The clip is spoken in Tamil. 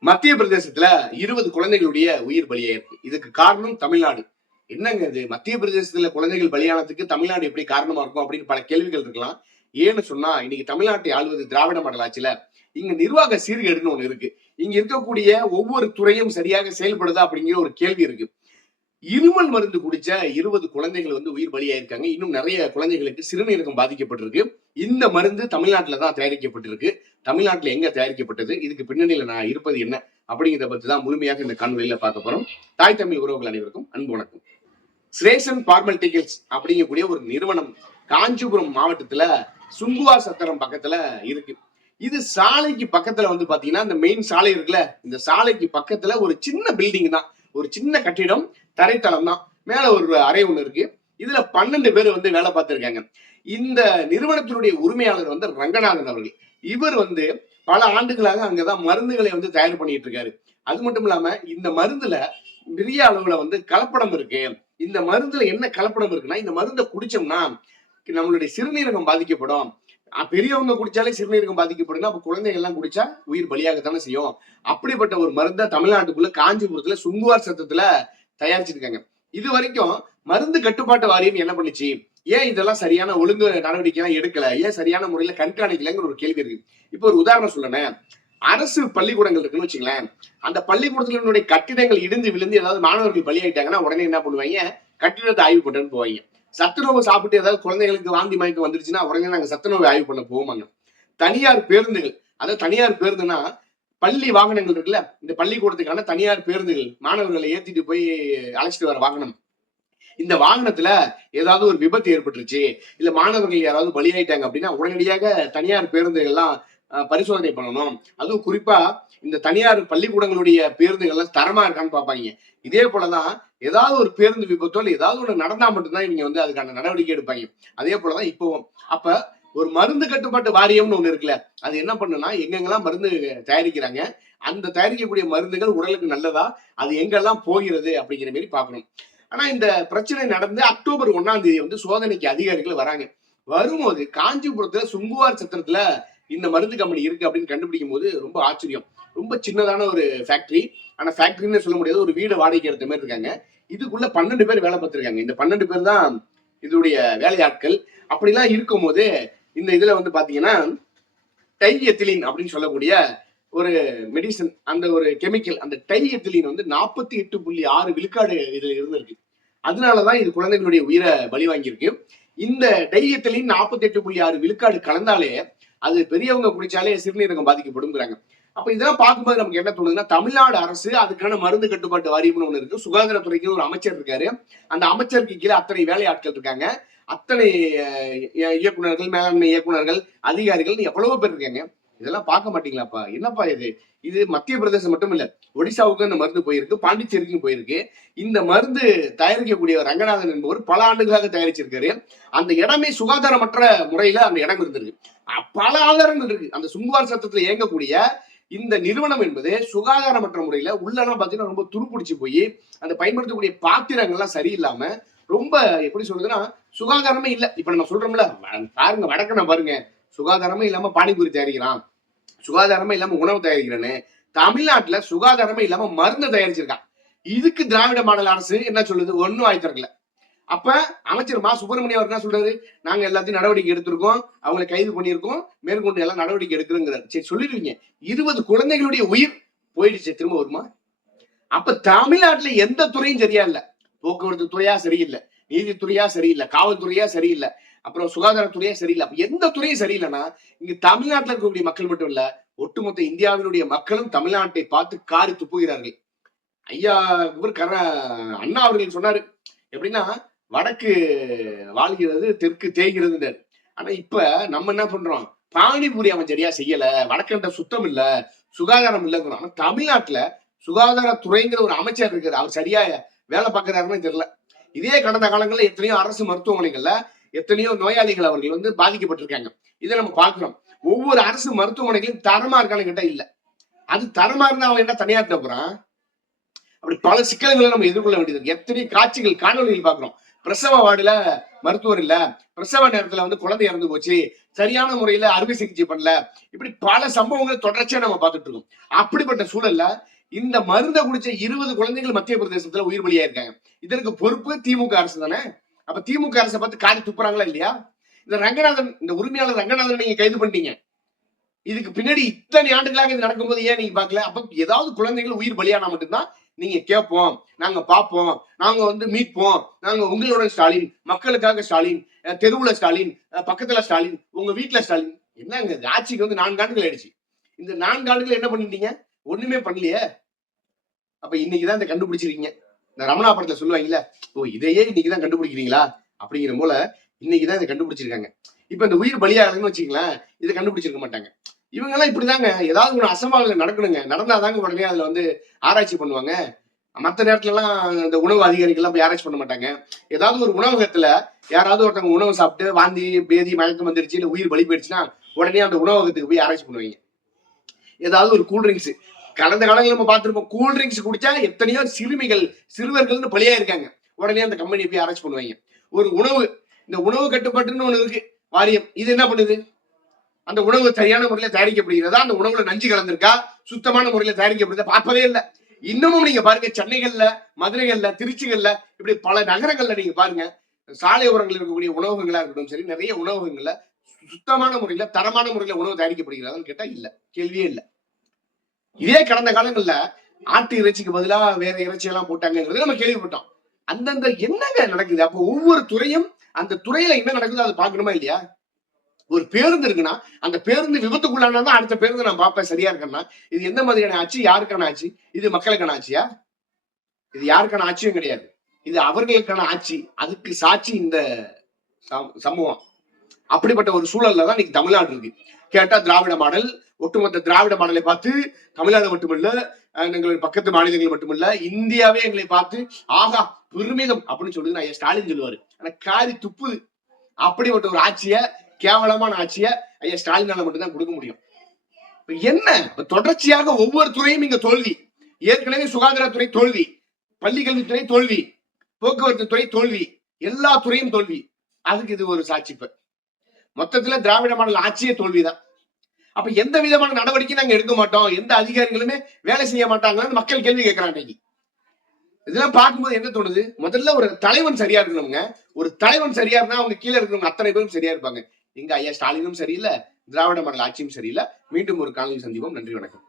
மத்திய பிரதேசத்துல இருபது குழந்தைகளுடைய உயிர் பலியாயிருக்கு. இதுக்கு காரணம் தமிழ்நாடு. என்னங்க இது? மத்திய பிரதேசத்துல குழந்தைகள் பலியானதுக்கு தமிழ்நாடு எப்படி காரணமா இருக்கும் அப்படின்னு பல கேள்விகள் இருக்கலாம். ஏன்னு சொன்னா இன்னைக்கு தமிழ்நாட்டை ஆளுவது திராவிட மாடல் ஆட்சியில இங்க நிர்வாக சீர்கேடுன்னு ஒண்ணு இருக்கு. இங்க இருக்கக்கூடிய ஒவ்வொரு துறையும் சரியாக செயல்படுதா அப்படிங்கிற ஒரு கேள்வி இருக்கு. இருமல் மருந்து குடிச்ச இருபது குழந்தைகள் வந்து உயிர் பலியாயிருக்காங்க. இன்னும் நிறைய குழந்தைகளுக்கு சிறுநீரகம் பாதிக்கப்பட்டிருக்கு. இந்த மருந்து தமிழ்நாட்டுல தான் தயாரிக்கப்பட்டிருக்கு. தமிழ்நாட்டுல எங்க தயாரிக்கப்பட்டது? இதுக்கு பின்னணியில நான் இருப்பது என்ன? அப்படிங்கிறத பத்தி தான் முழுமையாக இந்த காணொலியில் பார்க்க போறோம். தாய் தமிழ் உறவுகள் அனைவருக்கும் அன்பு வணக்கம். ஸ்ரேசன் பார்மல்டிகல்ஸ் அப்படிங்கக்கூடிய ஒரு நிறுவனம் காஞ்சிபுரம் மாவட்டத்துல சுங்குவா சத்திரம் பக்கத்துல இருக்கு. இது சாலைக்கு பக்கத்துல வந்து பாத்தீங்கன்னா இந்த மெயின் சாலை இருக்குல்ல இந்த சாலைக்கு பக்கத்துல ஒரு சின்ன பில்டிங் தான். ஒரு சின்ன கட்டிடம். தரைத்தளம் தான் மேல ஒரு அறை ஒண்ணு இருக்கு. இதுல பன்னெண்டு பேர் வந்து வேலை பார்த்திருக்காங்க. இந்த நிறுவனத்தினுடைய உரிமையாளர் வந்து ரங்கநாதன் அவர்கள். இவர் வந்து பல ஆண்டுகளாக அங்கதான் மருந்துகளை வந்து தயார் பண்ணிட்டு இருக்காரு. அது மட்டும் இல்லாம இந்த மருந்துல பெரிய அளவுல வந்து கலப்படம் இருக்கு. இந்த மருந்துல என்ன கலப்படம் இருக்குன்னா இந்த மருந்தை குடிச்சோம்னா நம்மளுடைய சிறுநீரகம் பாதிக்கப்படும். பெரியவங்க குடிச்சாலே சிறுநீரகம் பாதிக்கப்படும்னா அப்ப குழந்தைகள் எல்லாம் குடிச்சா உயிர் பலியாகத்தானே செய்யும். அப்படிப்பட்ட ஒரு மருந்தை தமிழ்நாட்டுக்குள்ள காஞ்சிபுரத்துல சுங்குவார் சத்தத்துல தயாரிச்சிருக்காங்க. இது வரைக்கும் மருந்து கட்டுப்பாட்டு வாரியம் என்ன பண்ணுச்சு? ஏன் இதெல்லாம் சரியான ஒழுங்கு நடவடிக்கை எல்லாம் எடுக்கல? ஏன் சரியான முறையில கண்காணிக்கலங்கிற ஒரு கேள்வி இருக்கு. இப்போ ஒரு உதாரணம் சொல்லணும் அரசு பள்ளிக்கூடங்கள் இருக்குன்னு வச்சுங்களேன். அந்த பள்ளிக்கூடத்தினுடைய கட்டிடங்கள் இடிந்து விழுந்து ஏதாவது மாணவர்கள் பலியாயிட்டாங்கன்னா உடனே என்ன பண்ணுவாங்க? கட்டிடத்தை ஆய்வு பண்ணுன்னு போவாங்க. சத்துணவு சாப்பிட்டு ஏதாவது குழந்தைகளுக்கு வாந்தி மயக்கம் வந்துருச்சுன்னா உடனே நாங்க சத்துணவு ஆய்வு பண்ண போவோமாங்க. தனியார் பேருந்துகள் அதாவது தனியார் பேருந்துனா பள்ளி வாகனங்கள் இருக்குல்ல இந்த பள்ளிக்கூடத்துக்கான தனியார் பேருந்துகள் மாணவர்களை ஏத்திட்டு போய் அழைச்சிட்டு வர வாகனம். இந்த வாகனத்துல ஏதாவது ஒரு விபத்து ஏற்பட்டுருச்சு இல்ல மாணவர்கள் யாராவது பலியாயிட்டாங்க அப்படின்னா உடனடியாக தனியார் பேருந்துகள்லாம் அஹ், பரிசோதனை பண்ணணும். அதுவும் குறிப்பா இந்த தனியார் பள்ளிக்கூடங்களுடைய பேருந்துகள்லாம் தரமா இருக்கான்னு பார்ப்பாங்க. இதே போலதான் ஏதாவது ஒரு பேருந்து விபத்தோ இல்ல ஏதாவது ஒண்ணு நடந்தா மட்டும்தான் இவங்க வந்து அதுக்கான நடவடிக்கை எடுப்பாங்க. அதே போலதான் இப்பவும். அப்ப ஒரு மருந்து கட்டுப்பாட்டு வாரியம்னு ஒண்ணு இருக்குல்ல அது என்ன பண்ணுனா எங்கெங்கெல்லாம் மருந்து தயாரிக்கிறாங்க அந்த தயாரிக்கக்கூடிய மருந்துகள் உடலுக்கு நல்லதா அது எங்கெல்லாம் போகிறது அப்படிங்கிற மாதிரி பார்க்கணும். ஆனா இந்த பிரச்சனை நடந்து அக்டோபர் ஒன்னாம் தேதி வந்து சோதனைக்கு அதிகாரிகள் வராங்க. வரும்போது காஞ்சிபுரத்துல சுங்குவார் சத்திரத்துல இந்த மருந்து கம்பெனி இருக்கு அப்படின்னு கண்டுபிடிக்கும் போது ரொம்ப ஆச்சரியம். ரொம்ப சின்னதான ஒரு ஃபேக்டரி ஆனா ஃபேக்டரின்னு சொல்ல முடியாது ஒரு வீடு வாடகைக்கு எடுத்த மாதிரி இருக்காங்க. இதுக்குள்ள பன்னெண்டு பேர் வேலை பார்த்திருக்காங்க. இந்த பன்னெண்டு பேர் தான் இதனுடைய வேலையாட்கள். அப்படிலாம் இருக்கும் போது இந்த இதுல வந்து பாத்தீங்கன்னா டைஎத்திலின் அப்படின்னு சொல்லக்கூடிய ஒரு மெடிசன் அந்த ஒரு கெமிக்கல் அந்த டைஎத்திலின் வந்து நாற்பத்தி எட்டு புள்ளி ஆறு விழுக்காடு இதுல இருந்திருக்கு. அதனாலதான் இது குழந்தைகளுடைய உயிரை பலி வாங்கியிருக்கு இந்த டைஎத்திலின் நாற்பத்தி எட்டு புள்ளி ஆறு விழுக்காடு கலந்தாலே அது பெரியவங்க குடிச்சாலே சிறுநீரகம் பாதிக்கப்படுங்கிறாங்க அப்ப இதெல்லாம் பார்க்கும்போது நமக்கு என்ன தோணுதுன்னா தமிழ்நாடு அரசு அதுக்கான மருந்து கட்டுப்பாட்டு வாரியம்னு ஒண்ணு இருக்கு. சுகாதாரத்துறைக்கு ஒரு அமைச்சர் இருக்காரு. அந்த அமைச்சருக்கு கீழே அத்தனை வேலையாட்கள் இருக்காங்க. அத்தனை இயக்குநர்கள் இயக்குனர்கள் மேலாண்மை இயக்குனர்கள் அதிகாரிகள் எவ்வளவு பேர் இருக்காங்க இதெல்லாம் பார்க்க மாட்டீங்களாப்பா? என்னப்பா இது? இது மத்திய பிரதேசம் மட்டும் இல்ல ஒடிசாவுக்கு அந்த மருந்து போயிருக்கு பாண்டிச்சேரிக்கும் போயிருக்கு. இந்த மருந்து தயாரிக்கக்கூடிய ரங்கநாதன் என்பவர் பல ஆண்டுகளாக தயாரிச்சிருக்காரு. அந்த இடமே சுகாதாரமற்ற முறையில அந்த இடம் இருந்திருக்கு. பல ஆதாரங்கள் இருக்கு. அந்த சுங்குவார் சத்தத்துல இயங்கக்கூடிய இந்த நிறுவனம் என்பது சுகாதாரமற்ற முறையில உள்ளெல்லாம் பாத்தீங்கன்னா ரொம்ப துருப்பிடிச்சு போய் அந்த பயன்படுத்தக்கூடிய பாத்திரங்கள்லாம் சரியில்லாம ரொம்ப எப்படி சொல்றதுன்னா சுகாதாரமே இல்ல. இப்ப நம்ம சொல்றோம்ல பாருங்க வடக்கன பாருங்க. சுகாதாரமே இல்லாம பானிபூரி தயாரிக்கிறான். சுகாதாரமே இல்லாம உணவு தயாரிக்கிறேன்னு தமிழ்நாட்டுல சுகாதாரமே இல்லாம மருந்து தயாரிச்சிருக்கான். இதுக்கு திராவிட மாடல் அரசு என்ன சொல்லுது? ஒன்னும் ஆய் திறக்கல. அப்ப அமைச்சர் மா. சுப்பிரமணியம் அவர் என்ன சொல்றாரு? நாங்க எல்லாத்தையும் நடவடிக்கை எடுத்திருக்கோம். அவங்களை கைது பண்ணியிருக்கோம். மேற்கொண்டு எல்லாம் நடவடிக்கை எடுக்கிறோங்கிறார். சரி சொல்லிடுவீங்க. இருபது குழந்தைகளுடைய உயிர் போயிடுச்சு. திரும்ப வருமா? அப்ப தமிழ்நாட்டுல எந்த துறையும் சரியா இல்லை. போக்குவரத்து துறையா சரியில்லை நீதித்துறையா சரியில்லை காவல்துறையா சரியில்லை அப்புறம் சுகாதாரத்துறையா சரியில்லை. அப்ப எந்த துறையும் சரியில்லைன்னா இங்க தமிழ்நாட்டுல இருக்கக்கூடிய மக்கள் மட்டும் இல்ல ஒட்டுமொத்த இந்தியாவினுடைய மக்களும் தமிழ்நாட்டை பார்த்து காரி துப்புகிறார்கள் ஐயா இவர் கர அண்ணா அவர்கள் சொன்னாரு எப்படின்னா வடக்கு வாழ்கிறது தெற்கு தேய்கிறது ஆனா இப்ப நம்ம என்ன பண்றோம்? பானிபூரி அவன் சரியா செய்யல வடக்கண்ட சுத்தம் இல்ல சுகாதாரம் இல்லைங்கிறோம். ஆனா தமிழ்நாட்டுல சுகாதாரத்துறைங்கிற ஒரு அமைச்சர் இருக்காரு அவர் சரியா வேலை பார்க்கறாருன்னு தெரியல. இதே கடந்த காலங்கள்ல எத்தனையோ அரசு மருத்துவமனைகள்ல எத்தனையோ நோயாளிகள் அவர்கள் வந்து பாதிக்கப்பட்டிருக்காங்க. இதை நம்ம பார்க்கிறோம். ஒவ்வொரு அரசு மருத்துவமனைகளும் தரமா இருக்கான்னு கேட்டா இல்ல. அது தரமா இருந்தா அவன் என்ன தனியார் போறான்? அப்படி பல சிக்கல்களை நம்ம எதிர்கொள்ள வேண்டியது எத்தனையோ எத்தனை காட்சிகள் காணொலிகள் பாக்குறோம் பிரசவ வார்டுல மருத்துவர் இல்ல. பிரசவ நேரத்துல வந்து குழந்தை இறந்து போச்சு. சரியான முறையில அறுவை சிகிச்சை பண்ணல. இப்படி பல சம்பவங்கள் தொடர்ச்சியா நம்ம பார்த்துட்டு இருக்கோம். அப்படிப்பட்ட சூழல்ல இந்த மருந்தை குடிச்ச இருபது குழந்தைகள் மத்திய பிரதேசத்துல உயிர் பலியா இருக்காங்க. இதற்கு பொறுப்பு திமுக அரசு தானே? அப்ப திமுக அரசை பார்த்து காரி துப்புறாங்களா இல்லையா? இந்த ரங்கநாதன் இந்த உரிமையாளர் ரங்கநாதன் நீங்க கைது பண்ணிட்டீங்க. இதுக்கு பின்னாடி இத்தனை ஆண்டுகளாக இது நடக்கும்போது ஏன் நீங்க பாக்கல அப்ப ஏதாவது குழந்தைகள் உயிர் பலியானா மட்டும்தான் நீங்க கேட்போம். நாங்க பார்ப்போம். நாங்க வந்து மீட்போம். நாங்க உங்களோட ஸ்டாலின் மக்களுக்காக ஸ்டாலின் தெருவுல ஸ்டாலின் பக்கத்துல ஸ்டாலின் உங்க வீட்டுல ஸ்டாலின். என்னங்க ஆட்சிக்கு வந்து நான்கு ஆண்டுகள் ஆயிடுச்சு. இந்த நான்கு ஆண்டுகள் என்ன பண்ணிட்டீங்க? ஒண்ணுமே பண்ணலையே. அப்ப இன்னைக்குதான் இதை கண்டுபிடிச்சிருக்கீங்க. இந்த ரமணா படத்துல சொல்லுவாங்கல்ல ஓ இதையே இன்னைக்குதான் கண்டுபிடிக்கிறீங்களா? அப்படிங்கிற போல இன்னைக்குதான் இதை கண்டுபிடிச்சிருக்காங்க. இப்ப இந்த உயிர் பலியாகலன்னு வச்சுங்களேன் இதை கண்டுபிடிச்சிருக்க மாட்டாங்க. இவங்க எல்லாம் இப்படிதாங்க. ஏதாவது ஒண்ணு அசம்பாவிதம் நடக்கணுங்க. நடந்தாதாங்க உடனே அதுல வந்து ஆராய்ச்சி பண்ணுவாங்க. மத்த நேரத்துல எல்லாம் இந்த உணவு அதிகாரிகள் எல்லாம் போய் ஆராய்ச்சி பண்ண மாட்டாங்க. ஏதாவது ஒரு உணவகத்துல யாராவது ஒருத்தவங்க உணவு சாப்பிட்டு வாந்தி பேதி மயக்கம் வந்துருச்சு இல்ல உயிர் பலி போயிடுச்சுன்னா உடனே அந்த உணவகத்துக்கு போய் ஆராய்ச்சி பண்ணுவீங்க. ஏதாவது ஒரு கூல்ட்ரிங்க்ஸ் கடந்த காலங்களில் நம்ம பார்த்துருப்போம் கூல் ட்ரிங்க்ஸ் குடிச்சா எத்தனையோ சிறுமிகள் சிறுவர்கள்னு பலியா இருக்காங்க உடனே அந்த கம்பெனி போய் அரேஞ்ச் பண்ணுவாங்க. ஒரு உணவு இந்த உணவு கட்டுப்பாட்டுன்னு ஒன்று இருக்கு. வாரியம் இது என்ன பண்ணுது? அந்த உணவு சரியான முறையில் தயாரிக்கப்படுகிறதா? அந்த உணவுல நஞ்சு கலந்திருக்கா? சுத்தமான முறையில் தயாரிக்கப்படுதா பார்ப்பதே இல்லை. இன்னமும் நீங்க பாருங்க சென்னைகள்ல மதுரைகள்ல திருச்சிகள்ல இப்படி பல நகரங்கள்ல நீங்க பாருங்க சாலை ஓரங்களில் இருக்கக்கூடிய உணவகங்களா இருக்கட்டும் சரி நிறைய உணவகங்கள்ல சுத்தமான முறையில தரமான முறையில உணவு தயாரிக்கப்படுகிறதான்னு கேட்டா இல்ல. கேள்வியே இல்லை. இதே கடந்த காலங்கள்ல ஆட்டு இறைச்சிக்கு பதிலா வேற இறைச்சி எல்லாம் போட்டாங்கிறது நம்ம கேள்விப்பட்டோம். அந்தந்த என்னங்க நடக்குது? அப்போ ஒவ்வொரு துறையும் அந்த துறையில என்ன நடக்குதோ அதை பாக்கணுமா இல்லையா? ஒரு பேருந்து இருக்குன்னா அந்த பேருந்து விபத்துக்குள்ளானா தான் அடுத்த பேருந்து நான் பார்ப்பேன். சரியா இருக்கேன்னா இது எந்த மாதிரியான ஆட்சி? யாருக்கான ஆட்சி? இது மக்களுக்கான ஆட்சியா? இது யாருக்கான ஆட்சியும் கிடையாது. இது அவர்களுக்கான ஆட்சி. அதுக்கு சாட்சி இந்த சம்- சமூகம். அப்படிப்பட்ட ஒரு சூழல்ல தான் இன்னைக்கு தமிழ்நாடு இருக்கு. கேட்டா திராவிட மாடல் ஒட்டுமொத்த திராவிட மாடலை பார்த்து தமிழ்நாடு மட்டுமல்ல எங்களுடைய பக்கத்து மாநிலங்கள் மட்டுமல்ல இந்தியாவே எங்களை பார்த்து ஆகா பெருமிதம் அப்படின்னு சொல்லுது நான் ஐயா ஸ்டாலின் சொல்லுவாரு. ஆனா காரி துப்புது. அப்படிப்பட்ட ஒரு ஆட்சிய கேவலமான ஆட்சிய ஐயா ஸ்டாலினால மட்டும்தான் கொடுக்க முடியும். இப்ப என்ன? இப்ப தொடர்ச்சியாக ஒவ்வொரு துறையும் இங்க தோல்வி. ஏற்கனவே சுகாதாரத்துறை தோல்வி பள்ளி கல்வித்துறை தோல்வி போக்குவரத்து துறை தோல்வி எல்லா துறையும் தோல்வி. அதுக்கு இது ஒரு சாட்சிப்பு. மொத்தத்துல திராவிட மாடல் ஆட்சியே தோல்விதான். அப்ப எந்த விதமான நடவடிக்கையும் நாங்க எடுக்க மாட்டோம். எந்த அதிகாரிகளுமே வேலை செய்ய மாட்டாங்கன்னு மக்கள் கேள்வி கேட்கறாங்க இதெல்லாம் பார்க்கும்போது என்ன தோணுது? முதல்ல ஒரு தலைவன் சரியா இருக்கணுங்க ஒரு தலைவன் சரியா இருந்தா அவங்க கீழே இருக்கிறவங்க அத்தனை பேரும் சரியா இருப்பாங்க. இங்க ஐயா ஸ்டாலினும் சரியில்லை திராவிட மாடல் ஆட்சியும் சரியில்லை. மீண்டும் ஒரு காலையில் சந்திப்போம். நன்றி வணக்கம்.